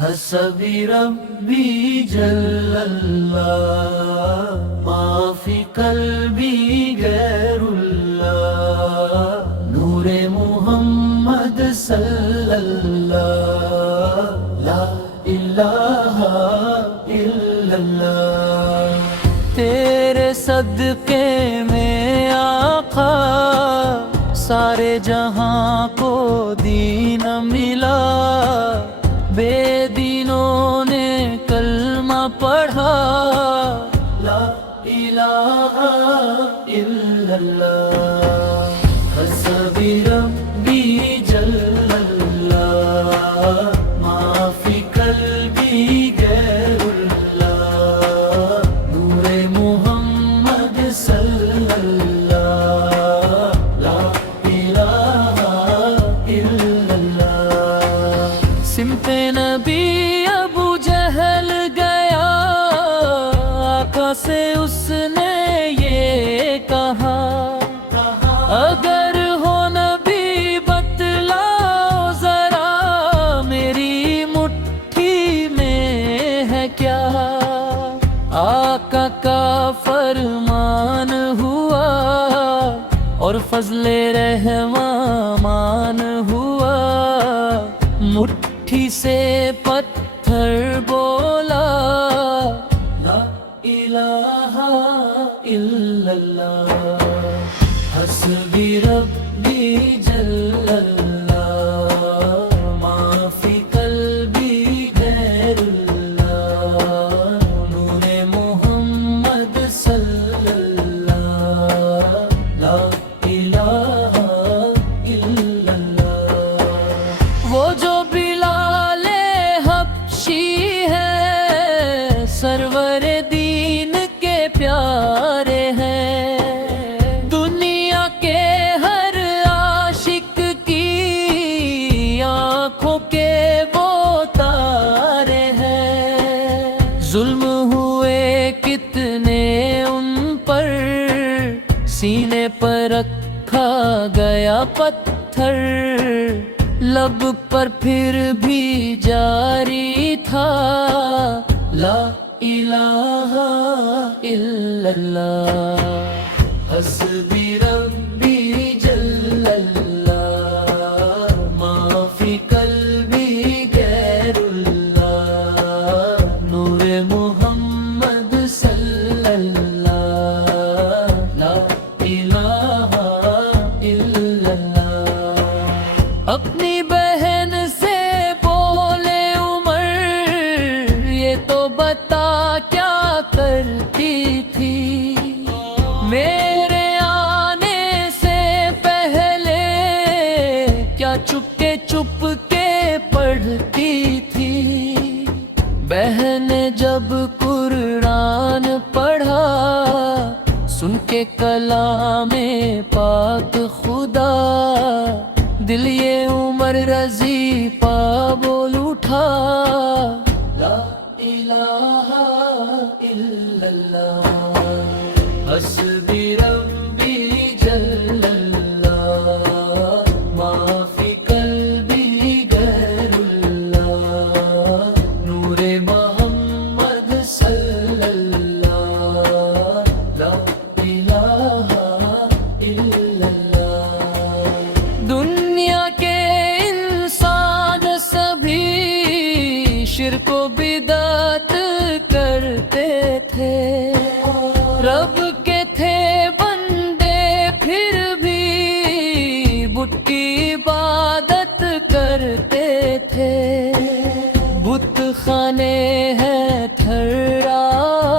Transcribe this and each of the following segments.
حسبی ربی جل اللہ ما فی قلبی غیر اللہ نور محمد صلی اللہ لا الہ الا اللہ۔ تیرے صدقے میں آقا سارے جہاں کو دین ملا، بے دینوں نے کلمہ پڑھا لا الہ الا اللہ۔ حسبی ربی جل اللہ ما فی قلبی غیر اللہ نور محمد صلی اللہ لا الہ الا اللہ۔ سمت نبی ابو جہل گیا، آقا سے اس نے یہ کہا اگر ہو نبی بتلاؤ ذرا میری مٹھی میں ہے کیا۔ آقا کا فرمان ہوا اور فضل رحمان ہوا، مٹھی سے پتھر بولا لا الہ الا اللہ۔ حسبی ربی جل اللہ ما فی قلبی غیر اللہ نور محمد صلی اللہ لا الہ الا اللہ۔ وہ جو بلال حبشی ہے سرور دین کے پیارے ہیں، دنیا کے ہر عاشق کی آنکھوں کے وہ تارے ہیں۔ ظلم ہوئے کتنے ان پر، سینے پر رکھا گیا پتھر، لب پر پھر بھی جاری تھا لا الہ الا اللہ۔ حسبی ربی جل اللہ ما فی قلبی غیر اللہ نور محمد صلی اللہ لا الہ الا اللہ۔ اپنی بہن سے بولے عمر یہ تو بتا کیا کرتی تھی، میرے آنے سے پہلے کیا چپ کے پڑھتی تھی۔ بہن جب قرآن پڑھا سن کے کلام پاک خدا، دل یہ عمر رضی پا بول اٹھا لا الہ الا اللہ۔ حسبی ربی جل اللہ ما فی قلبی غیر اللہ نور محمد صلی اللہ لا الہ الا اللہ۔ دنیا کے انسان سبھی شرک و بدعت کرتے تھے، رب کے تھے بندے پھر بھی بت کی عبادت کرتے تھے۔ بت خانے ہیں ٹھہرائے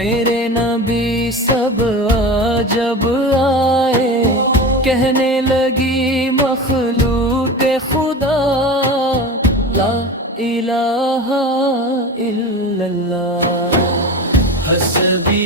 میرے نبی سب عجب آئے، کہنے لگی مخلوق خدا لا الہ الا اللہ۔ حسبی